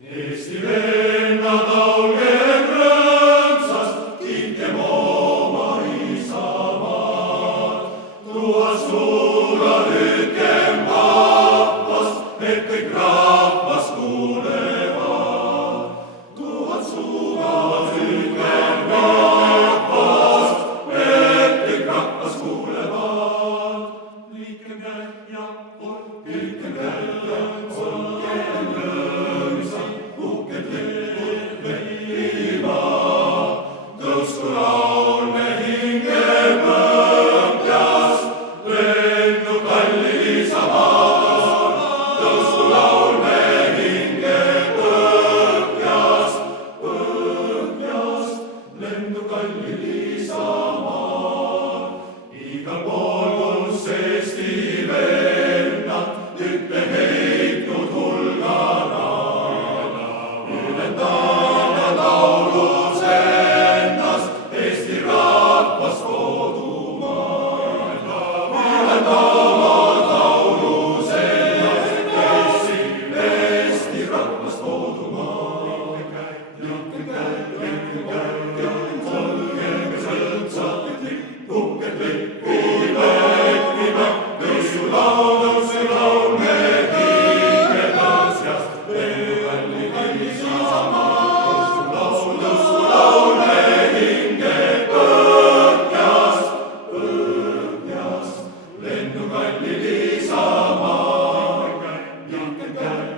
Eesti vennad, olgem rõõmsad, kiitkem oma isamaad. Tuhat suula lükkem vahvast, et kõik rahvas kuulevad. Tuhat suula lükkem vahvast, et kõik rahvas kuulevad. Liikem käed ja liikem käed ja olgem rõõmsad, uhked lipud veima. Tõusku laulme hinge põõkjast, lennu kallid isamaad. Tõusku laulme hinge põõkjast, lennu kallid isamaad. Igal pool, kus Eesti vennad ütle heitnud hulgana, ülendavad laulus ennast Eesti rahvast kodumaal. Ülendavad laulus ennast Eesti rahvast kodumaal. Liikem käed, olgem rõõmsad, uhked lipud veima. Tõusku laulme hinge põõkjast, lennu kallid isamaad. Tõusku laulme hinge põõkjast, lennu kallid isamaad. Liikem käed,